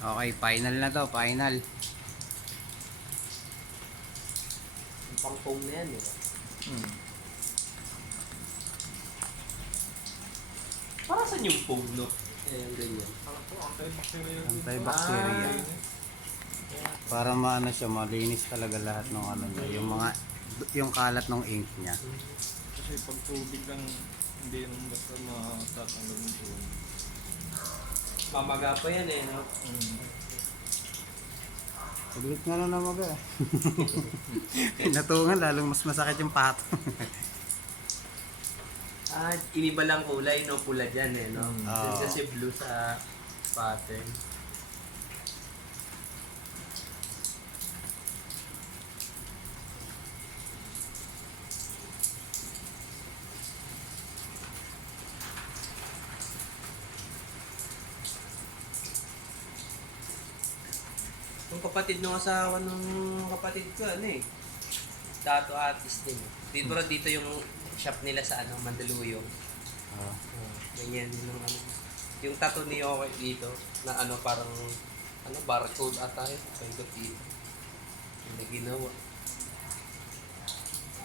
Okay, final na to, final. Yung pang-foam na yan eh. Para saan yung foam, no? Yung ganyan. Antibacterial. Para maano siya, malinis talaga lahat ng ano niya. Yung kalat ng ink niya. Kasi pag tubig lang, hindi naman basta matatanggal ng tubig. Mamaga pa yan eh, no? Saglit nga lang namaga. Pinatungan, lalong mas masakit yung pato. Iniba lang kulay, no? Pula dyan eh, no? Oo. Kasi blue sa pattern. Yung kapatid ng asawa ng kapatid ko, ano eh. Tattoo artist din. Dito dito yung shop nila sa Mandaluyong. Ah. Ganyan yung ano. Yung tattoo ni Yokoy dito na parang barcode ata yun. Pindot dito. Yung na ginawa.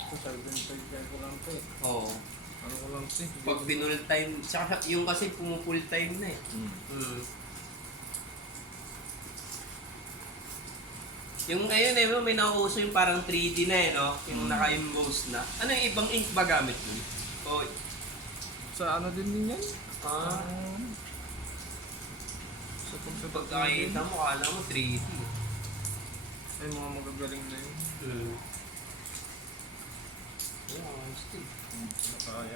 Ito, 7.5 ko lang ito eh. Oo. Ano ko lang ito eh. Pag pinull time, saka yung kasi pumupull time na eh. Yung ngayon eh, may nauuso yung parang 3D na eh, no? Yung naka-emboss na. Ano yung ibang ink ba gamit nun? O, Sa ano din yan? ah, Sa so pagkakita mo, kala mo 3D. Ay, mga magagaling na yun. Yeah, still. Nakaya